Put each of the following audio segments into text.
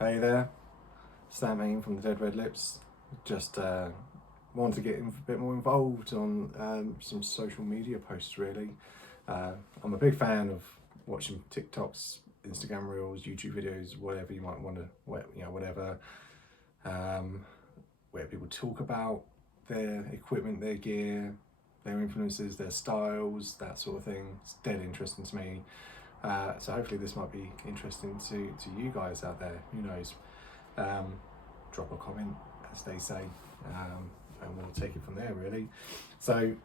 Hey there, Samhain from the Dead Red Lips. Just wanted to get a bit more involved on some social media posts really. I'm a big fan of watching TikToks, Instagram Reels, YouTube videos, whatever you might want to, whatever, where people talk about their equipment, their gear, their influences, their styles, that sort of thing. It's dead interesting to me. So hopefully this might be interesting to you guys out there. Who knows? Drop a comment, as they say, and we'll take it from there really. So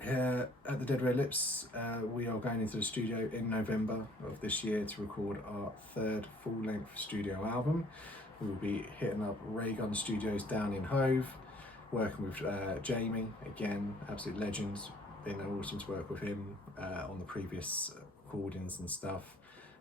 here at the Dead Red Lips, we are going into the studio in November of this year to record our third full-length studio album. We will be hitting up Ray Gun Studios down in Hove, working with Jamie, again, absolute legends. Been awesome to work with him on the previous recordings and stuff.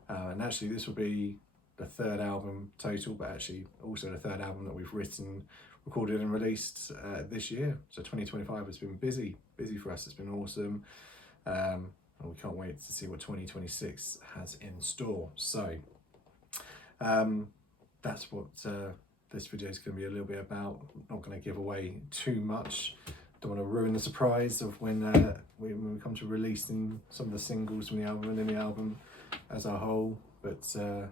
And actually this will be the third album total, but actually also the third album that we've written, recorded and released this year. So 2025 has been busy for us. It's been awesome. And we can't wait to see what 2026 has in store. So that's what this video is going to be a little bit about. Not going to give away too much. Don't want to ruin the surprise of when we come to releasing some of the singles from the album and then the album as a whole. But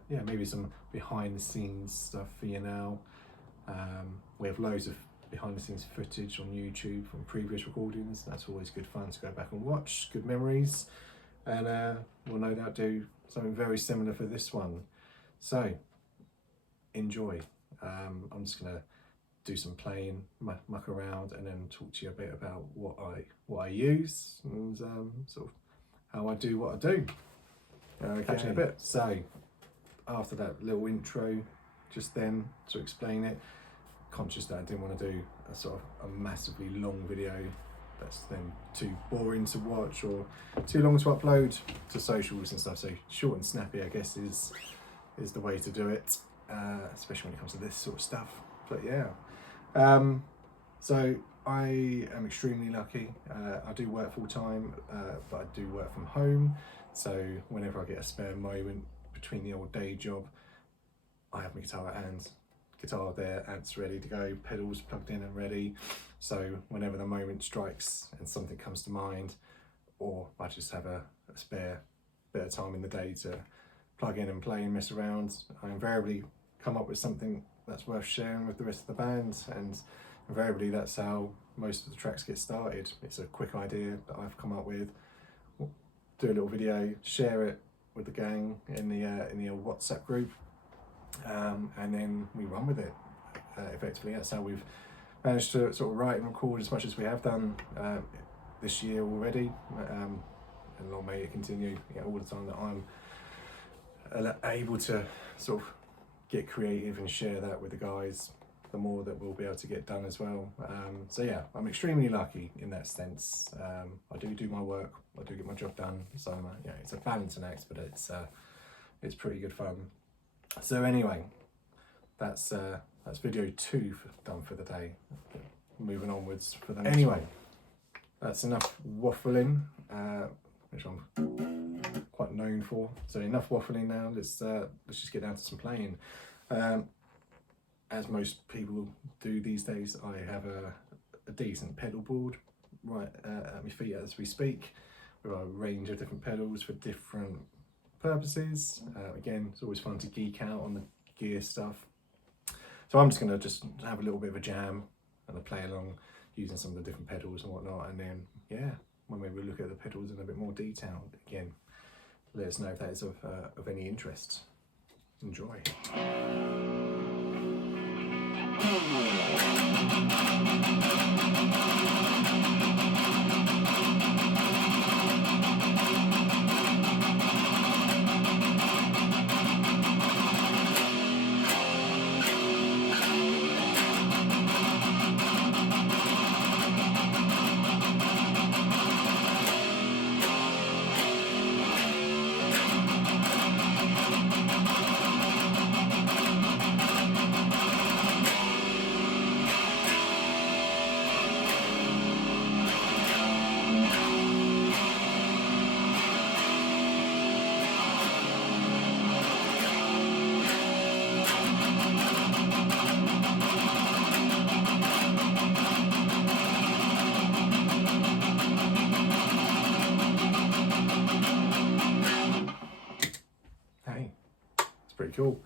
yeah, maybe some behind the scenes stuff for you now. We have loads of behind the scenes footage on YouTube from previous recordings. That's always good fun to go back and watch, good memories. And we'll no doubt do something very similar for this one. So enjoy. I'm just gonna do some playing, muck around, and then talk to you a bit about what I use and sort of how I do what I do. Catch you in a bit. So after that little intro just then to explain it, conscious that I didn't want to do a sort of a massively long video that's then too boring to watch or too long to upload to socials and stuff. So short and snappy, I guess, is the way to do it, especially when it comes to this sort of stuff. But yeah, so I am extremely lucky. I do work full time, but I do work from home. So whenever I get a spare moment between the old day job, I have my guitar at hand, guitar there, amps ready to go, pedals plugged in and ready. So whenever the moment strikes and something comes to mind, or I just have a spare bit of time in the day to plug in and play and mess around, I invariably come up with something that's worth sharing with the rest of the band, and invariably that's how most of the tracks get started. It's a quick idea that I've come up with, do a little video, share it with the gang in the old WhatsApp group, and then we run with it. Effectively, that's how we've managed to sort of write and record as much as we have done this year already, and long may it continue. All the time that I'm able to sort of get creative and share that with the guys, the more that we'll be able to get done as well. So yeah, I'm extremely lucky in that sense. I do my work, I do get my job done. So yeah, it's a balancing act, but it's pretty good fun. So anyway, that's video 2 done for the day. Moving onwards for the next one. That's enough waffling, which I'm quite known for. So enough waffling now. Let's just get down to some playing. As most people do these days, I have a decent pedal board right at my feet as we speak, with a range of different pedals for different purposes. Again, it's always fun to geek out on the gear stuff. So I'm just going to just have a little bit of a jam and a play along using some of the different pedals and whatnot, and then yeah, when we look at the pedals in a bit more detail, again, let us know if that is of any interest. Enjoy. hey, it's pretty cool.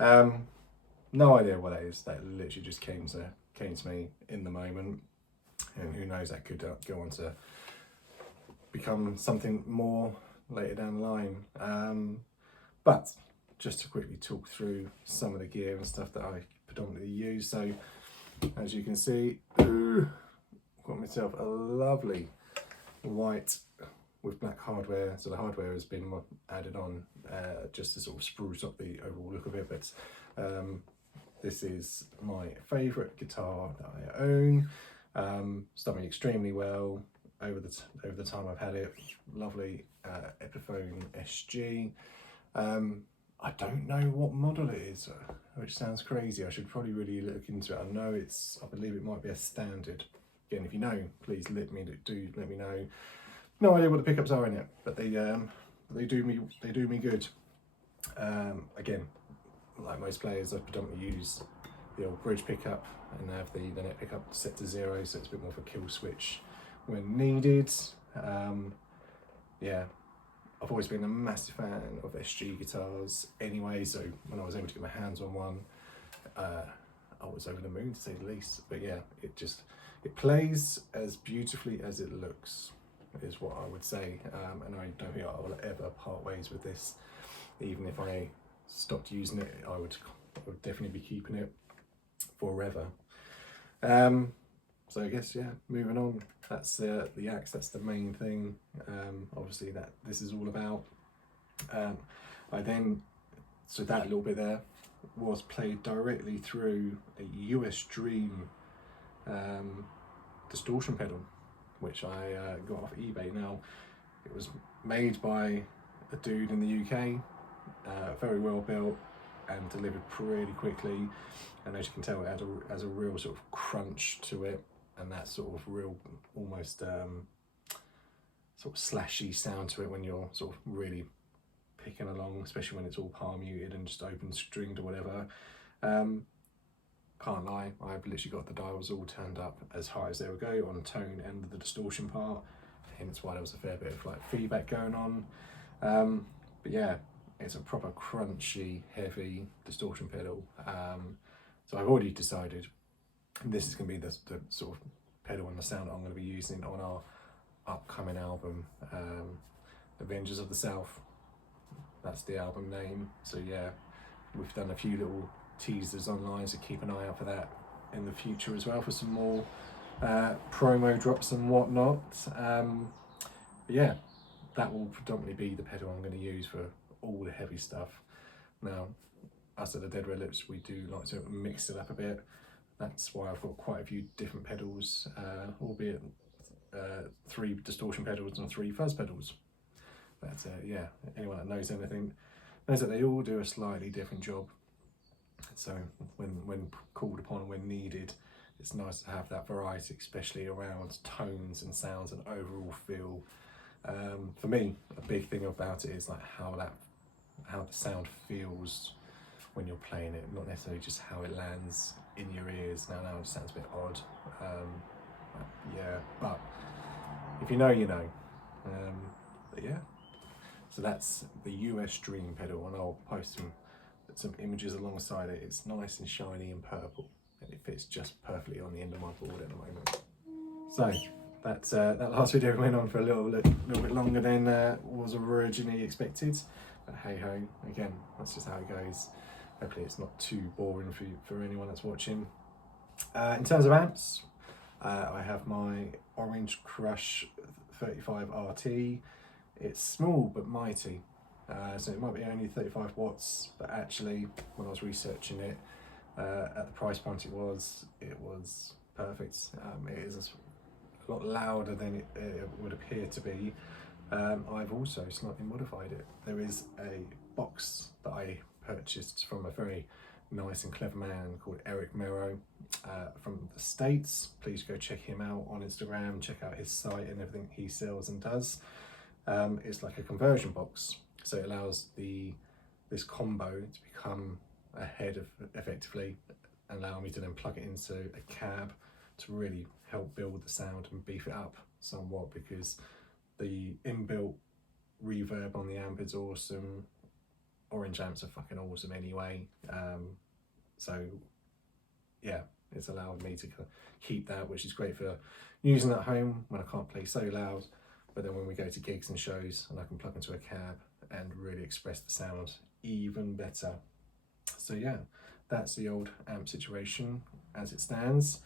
No idea what that is. That literally just came to me in the moment, and who knows, that could go on to become something more later down the line. But just to quickly talk through some of the gear and stuff that I predominantly use. So as you can see, got myself a lovely white with black hardware. So the hardware has been added on just to sort of spruce up the overall look of it. But this is my favourite guitar that I own. It's done me extremely well over the time I've had it. Lovely Epiphone SG. I don't know what model it is, which sounds crazy. I should probably really look into it. I believe it might be a standard. Again, if you know, please let me know. No idea what the pickups are in it, but they do me good. Again, like most players, I predominantly use the old bridge pickup and have the net pickup set to 0, so it's a bit more of a kill switch when needed. Yeah, I've always been a massive fan of SG guitars anyway, so when I was able to get my hands on one, I was over the moon, to say the least. But yeah, it plays as beautifully as it looks, is what I would say. And I don't think I will ever part ways with this. Even if I stopped using it, I would definitely be keeping it forever. So I guess, yeah, moving on, that's the axe, that's the main thing, obviously, that this is all about. So that little bit there was played directly through a US Dream distortion pedal, which I got off eBay. Now, it was made by a dude in the UK, very well built and delivered pretty quickly, and as you can tell, it has a real sort of crunch to it, and that sort of real almost sort of slashy sound to it when you're sort of really picking along, especially when it's all palm muted and just open stringed or whatever. Can't lie, I've literally got the dials all turned up as high as they would go on tone and the distortion part, hence why there was a fair bit of like feedback going on. But yeah, it's a proper crunchy, heavy distortion pedal. So I've already decided this is going to be the sort of pedal and the sound I'm going to be using on our upcoming album, Avengers of the South. That's the album name. So yeah, we've done a few little teasers online, so keep an eye out for that in the future as well, for some more promo drops and whatnot. But yeah, that will predominantly be the pedal I'm going to use for all the heavy stuff. Now, us at the Dead Red Lips, we do like to mix it up a bit. That's why I've got quite a few different pedals, albeit 3 distortion pedals and 3 fuzz pedals. But yeah, anyone that knows anything knows that they all do a slightly different job. So when called upon and when needed, it's nice to have that variety, especially around tones and sounds and overall feel. For me, a big thing about it is like how the sound feels when you're playing it, not necessarily just how it lands in your ears. Now it sounds a bit odd, yeah, but if you know, you know. But yeah, so that's the US Dream pedal, and I'll post some images alongside it. It's nice and shiny and purple, and it fits just perfectly on the end of my board at the moment. So that last video went on for a little bit longer than was originally expected, but hey ho, again, that's just how it goes. Hopefully it's not too boring for anyone that's watching. In terms of amps, I have my Orange Crush 35 RT. It's small but mighty, so it might be only 35 watts, but actually when I was researching it, at the price point it was perfect. It is a lot louder than it would appear to be. I've also slightly modified it. There is a box that I purchased from a very nice and clever man called Eric Mero from the States. Please go check him out on Instagram, check out his site and everything he sells and does. It's like a conversion box, so it allows this combo to become a head effectively, and allow me to then plug it into a cab to really help build the sound and beef it up somewhat, because the inbuilt reverb on the amp is awesome. orange amps are fucking awesome anyway. So yeah, it's allowed me to keep that, which is great for using at home when I can't play so loud, but then when we go to gigs and shows and I can plug into a cab and really express the sound even better. So yeah, that's the old amp situation as it stands.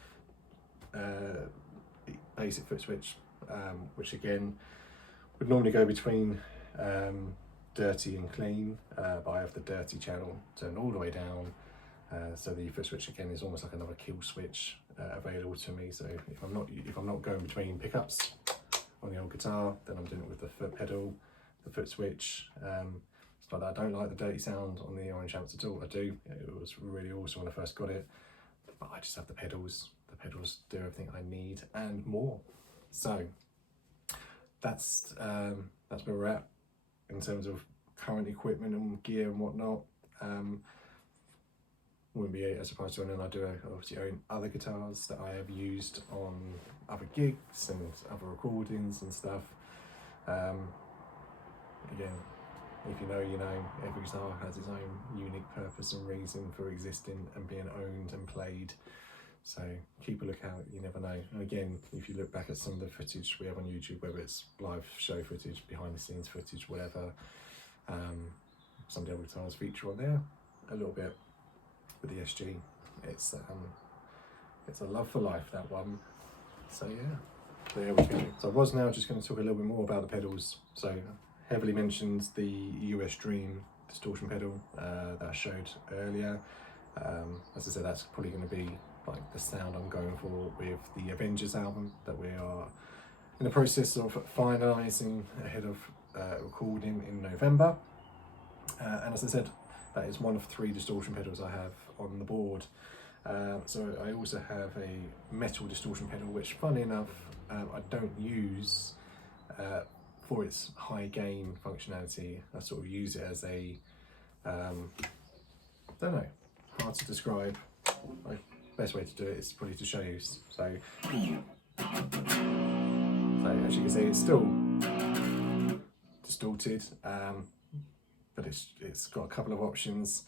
The basic foot switch, which again would normally go between dirty and clean, but I have the dirty channel turned all the way down. So the foot switch again is almost like another kill switch available to me. So if I'm not going between pickups on the old guitar, then I'm doing it with the foot pedal, the foot switch. It's not that I don't like the dirty sound on the orange amps at all. I do. It was really awesome when I first got it, but I just have the pedals. The pedals do everything I need and more. So that's where we're at in terms of current equipment and gear and whatnot. Wouldn't be a surprise to anyone. I do obviously own other guitars that I have used on other gigs and other recordings and stuff. Again, if you know, you know. Every guitar has its own unique purpose and reason for existing and being owned and played. So keep a lookout, you never know. And again, if you look back at some of the footage we have on YouTube, whether it's live show footage, behind the scenes footage, whatever, some of the other guitars feature on there a little bit. With the SG, it's a love for life, that one. So yeah, there we go. So I was now just going to talk a little bit more about the pedals. So heavily mentioned the US Dream distortion pedal that I showed earlier. As I said, that's probably going to be like the sound I'm going for with the Avengers album that we are in the process of finalising ahead of recording in November. And as I said, that is one of 3 distortion pedals I have on the board. So I also have a metal distortion pedal, which, funny enough, I don't use for its high gain functionality. I sort of use it as a, don't know, hard to describe. The best way to do it is probably to show you. So as you can see, it's still distorted. But it's got a couple of options,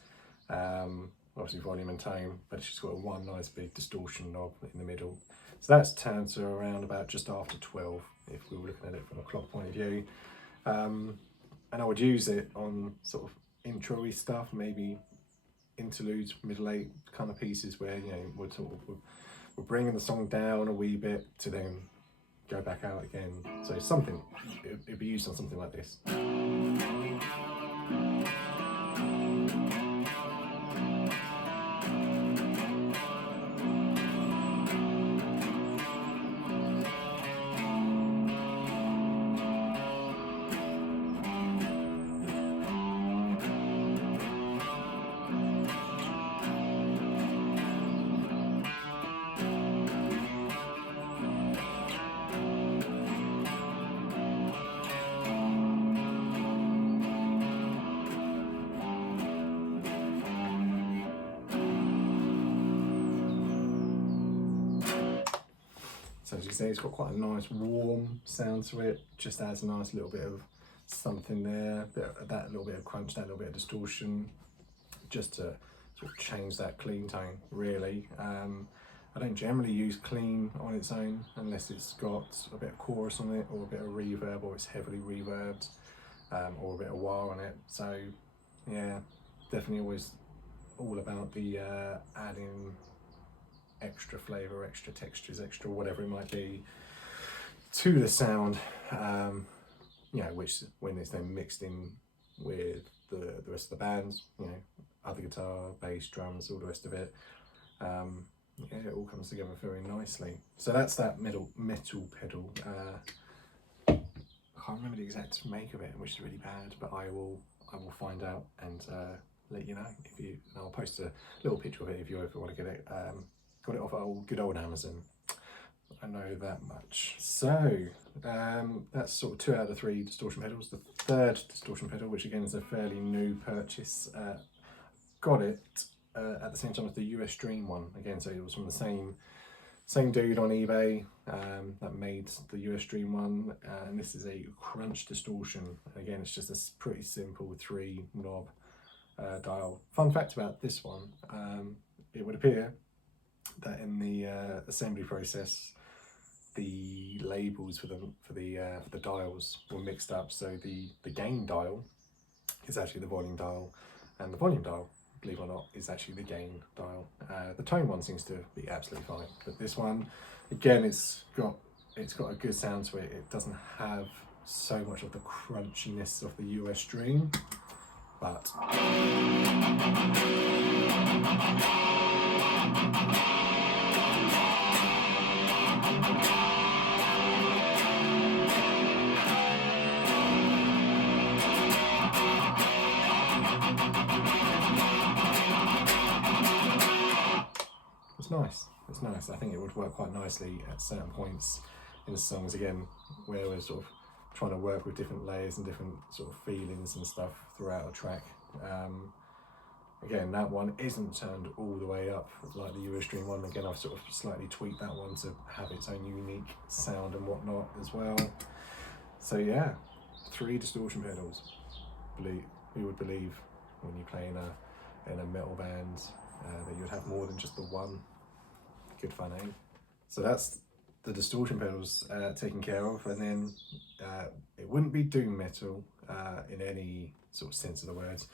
obviously volume and tone, but it's just got one nice big distortion knob in the middle. So that's turned to around about just after 12, if we were looking at it from a clock point of view. And I would use it on sort of intro-y stuff, maybe interludes, middle 8 kind of pieces where, you know, we're bringing the song down a wee bit to then go back out again. So it'd be used on something like this. So as you see, it's got quite a nice warm sound to it, just adds a nice little bit of something there, that little bit of crunch, that little bit of distortion, just to sort of change that clean tone, really. I don't generally use clean on its own unless it's got a bit of chorus on it, or a bit of reverb, or it's heavily reverbed, or a bit of wah on it. So yeah, definitely always all about the adding extra flavour, extra textures, extra whatever it might be to the sound, you know, which when it's then mixed in with the rest of the bands, you know, other guitar, bass, drums, all the rest of it, yeah, it all comes together very nicely. So that's that metal pedal. I can't remember the exact make of it, which is really bad, but I will find out and let you know. I'll post a little picture of it if you ever want to get it. Got it off good old Amazon. I know that much. So that's sort of 2 out of 3 distortion pedals. The third distortion pedal, which again is a fairly new purchase, got it at the same time as the US Dream one. Again, so it was from the same dude on eBay that made the US Dream one, and this is a crunch distortion. Again, it's just a pretty simple 3 knob dial. Fun fact about this one, it would appear that in the assembly process, the labels for the dials were mixed up. So the gain dial is actually the volume dial, and the volume dial, believe it or not, is actually the gain dial. The tone one seems to be absolutely fine, but this one, again, it's got a good sound to it. It doesn't have so much of the crunchiness of the US Dream, but it's nice. It's nice. I think it would work quite nicely at certain points in the songs, again, where we're sort of trying to work with different layers and different sort of feelings and stuff throughout a track. Again, that one isn't turned all the way up like the US Dream one. Again, I've sort of slightly tweaked that one to have its own unique sound and whatnot as well. So yeah, 3 distortion pedals. Who would believe when you play in a metal band that you'd have more than just the one? Good fun, eh? So that's the distortion pedals taken care of, and then it wouldn't be doom metal in any sort of sense of the words.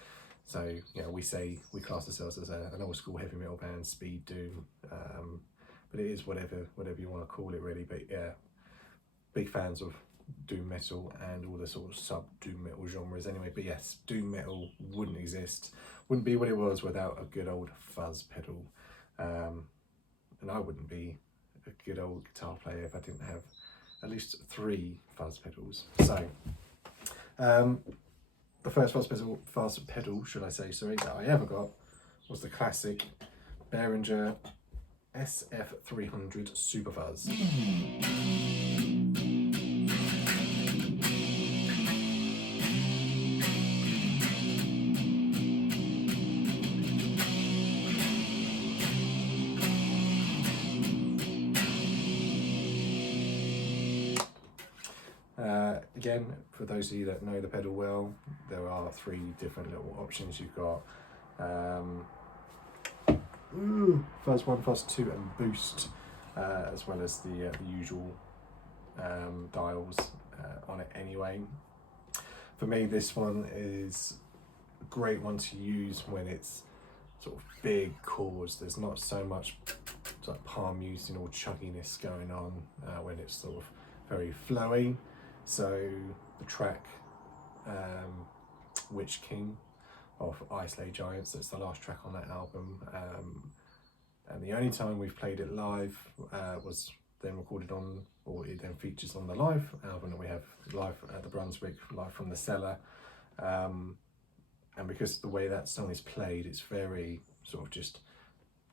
So, you know, we class ourselves as an old school heavy metal band, speed doom, but it is whatever you want to call it really. But yeah, big fans of doom metal and all the sort of sub doom metal genres anyway. But yes, doom metal wouldn't exist, wouldn't be what it was without a good old fuzz pedal, and I wouldn't be a good old guitar player if I didn't have at least 3 fuzz pedals. So the first fuzz pedal, should I say, sorry, that I ever got was the classic Behringer SF300 Super Fuzz. Again, for those of you that know the pedal well, there are 3 different little options. You've got Fuzz 1, Fuzz 2 and Boost, as well as the usual dials on it anyway. For me, this one is a great one to use when it's sort of big chords. There's not so much like palm muting or chugginess going on when it's sort of very flowy. So the track Witch King of I Slay Giants, that's the last track on that album, and the only time we've played it live was then recorded on, or it then features on the live album that we have live at the Brunswick, live from the cellar, and because the way that song is played, it's very sort of just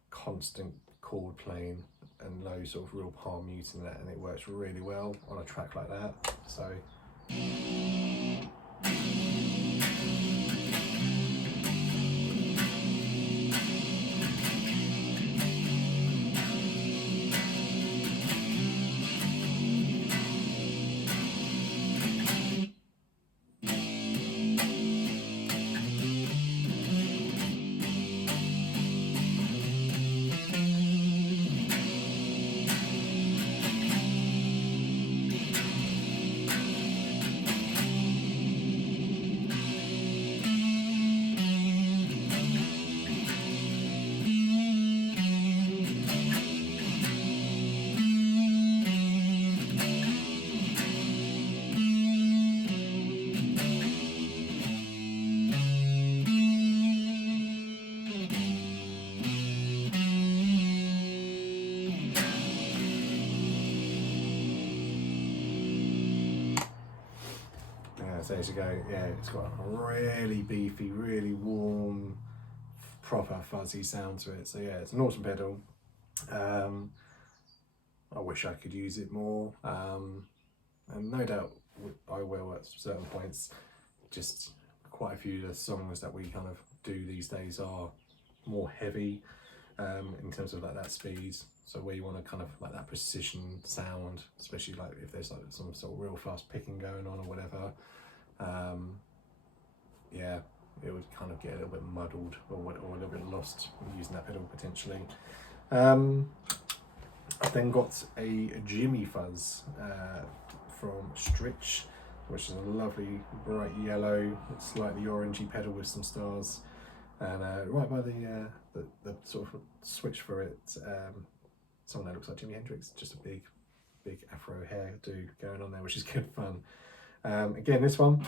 constant chord playing and low sort of real palm muting that, and it works really well on a track like that. So so there you go. Yeah, it's got a really beefy, really warm, proper fuzzy sound to it. So yeah, it's an awesome pedal. I wish I could use it more, and no doubt I will at certain points. Just quite a few of the songs that we kind of do these days are more heavy in terms of like that speed. So where you want to kind of like that precision sound, especially like if there's like some sort of real fast picking going on or whatever. Yeah, it would kind of get a little bit muddled or a little bit lost using that pedal potentially. I've then got a Jimmy Fuzz from Stritch, which is a lovely bright yellow, slightly orangey pedal with some stars, and right by the sort of switch for it, someone that looks like Jimi Hendrix, just a big afro hairdo going on there, which is good fun. Again, this one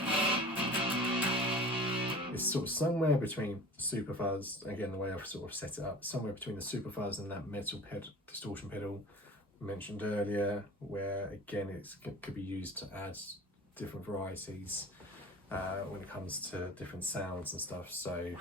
is sort of somewhere between Super Fuzz, again the way I've sort of set it up, somewhere between the Super Fuzz and that metal distortion pedal mentioned earlier, where again it could be used to add different varieties when it comes to different sounds and stuff. So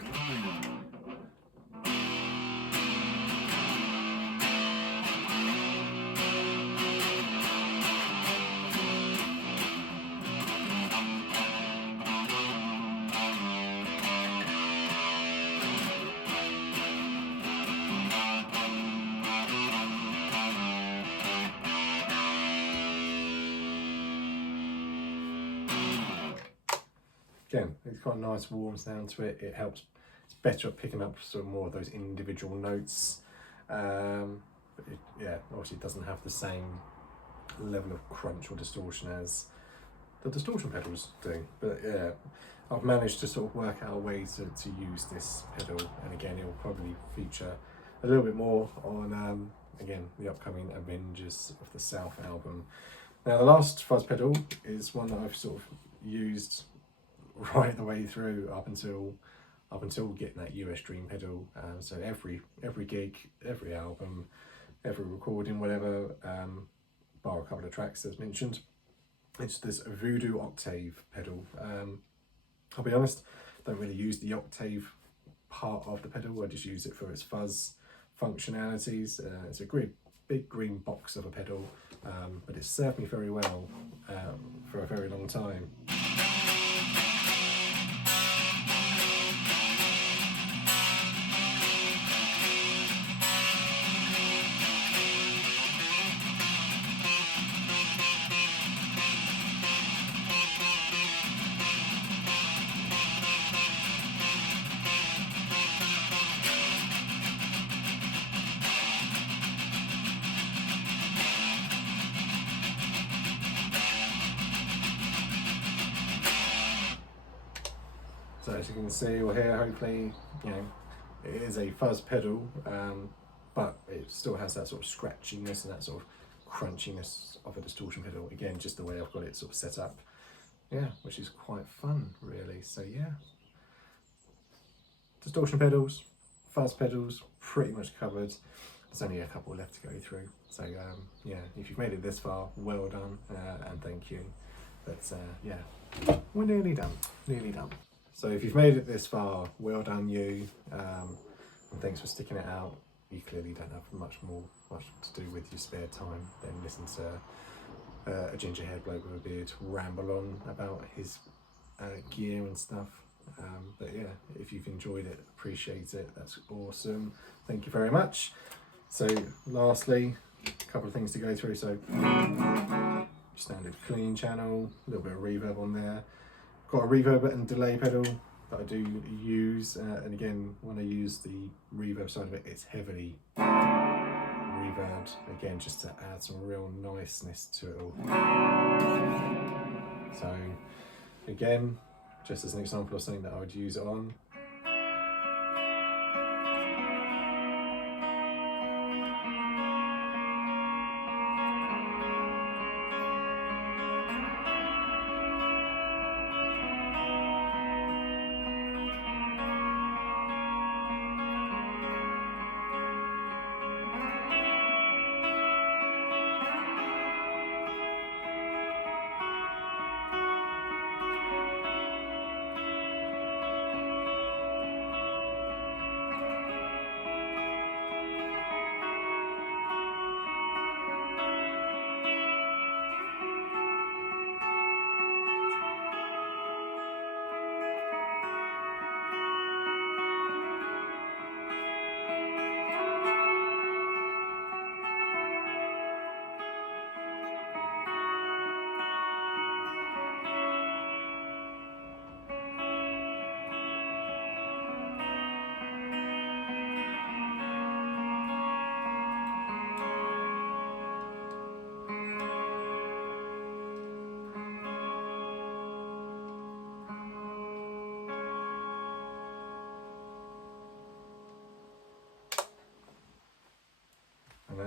again, it's got a nice warm sound to it. It helps, it's better at picking up sort of more of those individual notes. But yeah, obviously it doesn't have the same level of crunch or distortion as the distortion pedals do. But yeah, I've managed to sort of work out a way to use this pedal, and again, it will probably feature a little bit more on again the upcoming Avengers of the South album. Now, the last fuzz pedal is one that I've sort of used right the way through up until getting that US Dream pedal. So every gig, every album, every recording, whatever, bar a couple of tracks as mentioned, it's this Voodoo Octave pedal. I'll be honest, don't really use the octave part of the pedal. I just use it for its fuzz functionalities. It's a great big green box of a pedal, but it's served me very well for a very long time. So as you can see or hear, hopefully, you know, it is a fuzz pedal, but it still has that sort of scratchiness and that sort of crunchiness of a distortion pedal. Again, just the way I've got it sort of set up. Yeah, which is quite fun, really. So yeah, distortion pedals, fuzz pedals, pretty much covered. There's only a couple left to go through. So yeah, if you've made it this far, well done, and thank you. But yeah, we're nearly done, nearly done. So if you've made it this far, well done you, and thanks for sticking it out. You clearly don't have much to do with your spare time than listen to a ginger haired bloke with a beard ramble on about his gear and stuff. But yeah, if you've enjoyed it, appreciate it, that's awesome. Thank you very much. So lastly, a couple of things to go through. So standard clean channel, a little bit of reverb on there. Got a reverb and delay pedal that I do use, and again, when I use the reverb side of it, it's heavily reverbed, again, just to add some real niceness to it all. So again, just as an example of something that I would use it on.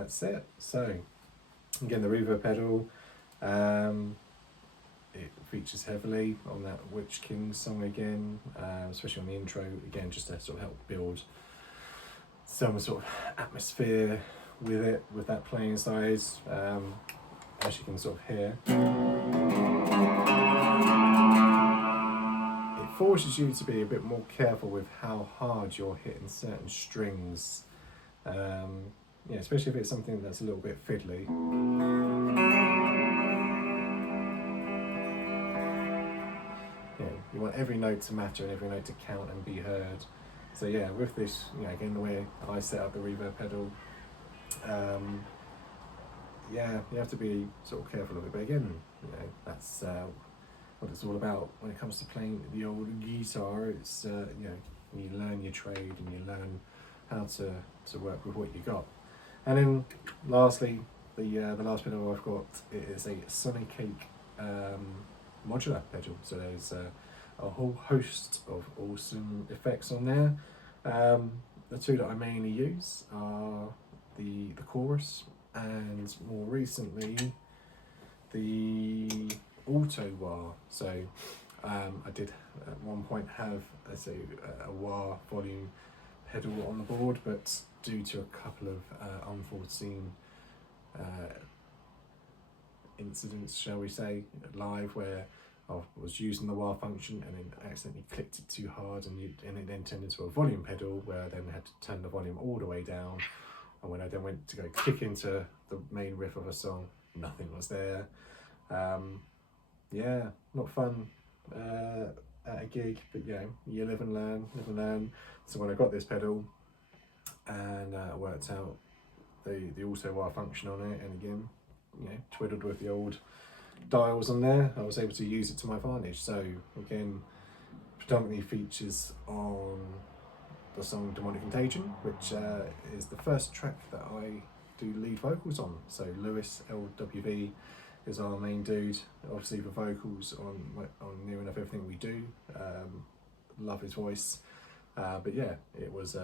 that's it. So again, the reverb pedal, it features heavily on that Witch King song again, especially on the intro, again just to sort of help build some sort of atmosphere with it, with that playing size, as you can sort of hear. It forces you to be a bit more careful with how hard you're hitting certain strings, yeah, especially if it's something that's a little bit fiddly. Yeah, you want every note to matter and every note to count and be heard. So yeah, with this, again, the way I set up the reverb pedal, yeah, you have to be sort of careful of it. But again, that's what it's all about when it comes to playing the old guitar. It's you learn your trade and you learn how to work with what you got. And then lastly, the last pedal I've got is a Sonic Cake modular pedal. So there's a whole host of awesome effects on there. The two that I mainly use are the chorus and more recently the auto wah. So I did at one point have a wah volume pedal on the board, but due to a couple of unforeseen incidents, shall we say, live, where I was using the wah function and then accidentally clicked it too hard, and it then turned into a volume pedal where I then had to turn the volume all the way down. And when I then went to go kick into the main riff of a song, nothing was there. Yeah, not fun at a gig, but you live and learn. So when I got this pedal and worked out the auto wah function on it, and again, twiddled with the old dials on there, I was able to use it to my advantage. So again, predominantly features on the song Demonic Contagion, which is the first track that I do lead vocals on. So Lewis LWV is our main dude, obviously for vocals on near enough everything we do. Love his voice, but yeah, it was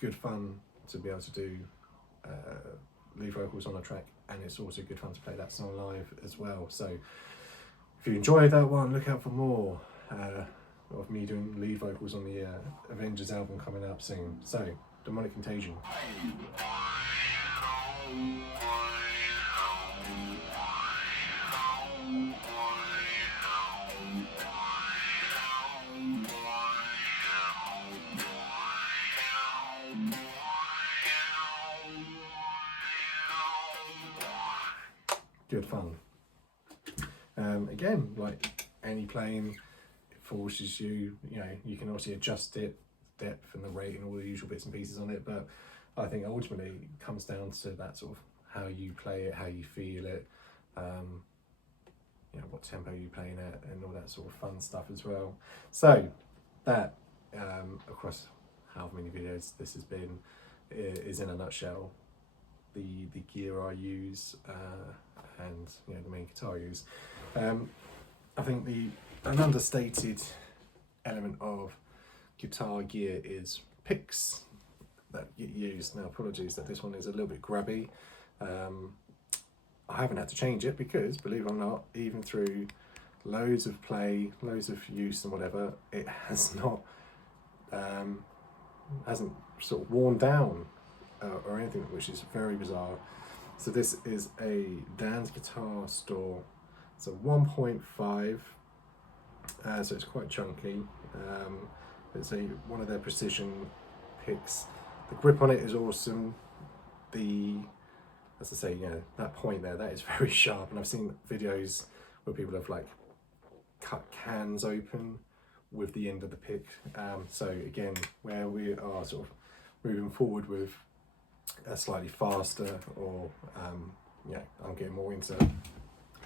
good fun to be able to do lead vocals on a track, and it's also good fun to play that song live as well. So if you enjoyed that one, look out for more of me doing lead vocals on the Avengers album coming up soon. So Demonic Contagion. Good fun. Again, like any playing, it forces you, you can obviously adjust it, depth and the rate and all the usual bits and pieces on it, but I think ultimately it comes down to that sort of how you play it, how you feel it, what tempo you're playing at, and all that sort of fun stuff as well. So that, across however many videos this has been, is in a nutshell the gear I use and the main guitar I use. I think an understated element of guitar gear is picks that get used. Now apologies that this one is a little bit grubby. I haven't had to change it because, believe it or not, even through loads of play, loads of use and whatever, it has not hasn't sort of worn down or anything, which is very bizarre. So this is a Dan's Guitar Store. It's a 1.5, so it's quite chunky. It's one of their precision picks. The grip on it is awesome. As I say, that point there, that is very sharp, and I've seen videos where people have like cut cans open with the end of the pick. So again, where we are sort of moving forward with a slightly faster, or I'm getting more into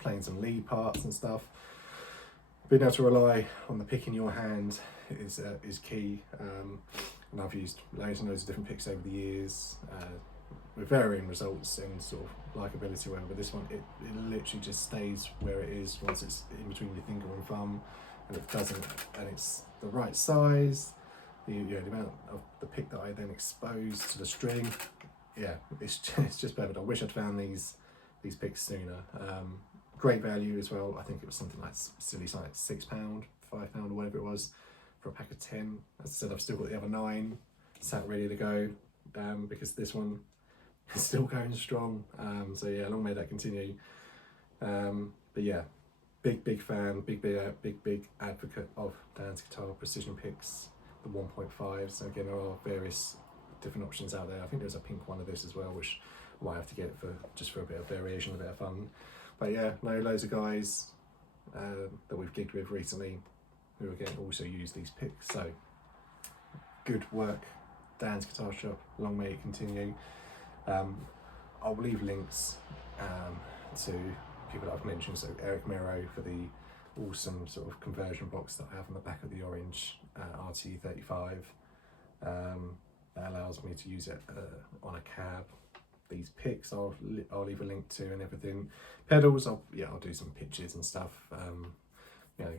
playing some lead parts and stuff, being able to rely on the pick in your hand is key. And I've used loads and loads of different picks over the years with varying results and sort of likability, whatever. But this one, it literally just stays where it is once it's in between your finger and thumb, and it doesn't, and it's the right size. The amount of the pick that I then expose to the string yeah, it's just perfect. I wish I'd found these picks sooner. Great value as well. I think it was something like silly, like £6, £5 or whatever it was for a pack of 10. As I said, I've still got the other 9 sat ready to go, because this one is still going strong. So yeah, long may that continue. But yeah, big fan, big advocate of Dan's guitar precision picks, the 1.5. So again, there are various different options out there. I think there's a pink one of this as well, which I might have to get for just for a bit of variation, a bit of fun. But yeah, no, loads of guys that we've gigged with recently who again also use these picks. So good work, Dan's Guitar Shop. Long may it continue. I'll leave links to people that I've mentioned. So Eric Miro for the awesome sort of conversion box that I have on the back of the orange RT35. That allows me to use it on a cab. These picks I'll leave a link to and everything. Pedals, I'll do some pictures and stuff. You know,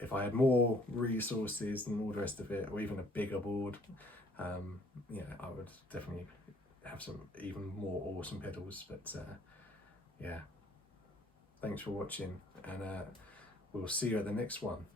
if I had more resources and all the rest of it, or even a bigger board, you know, I would definitely have some even more awesome pedals. But yeah, thanks for watching, and we'll see you at the next one.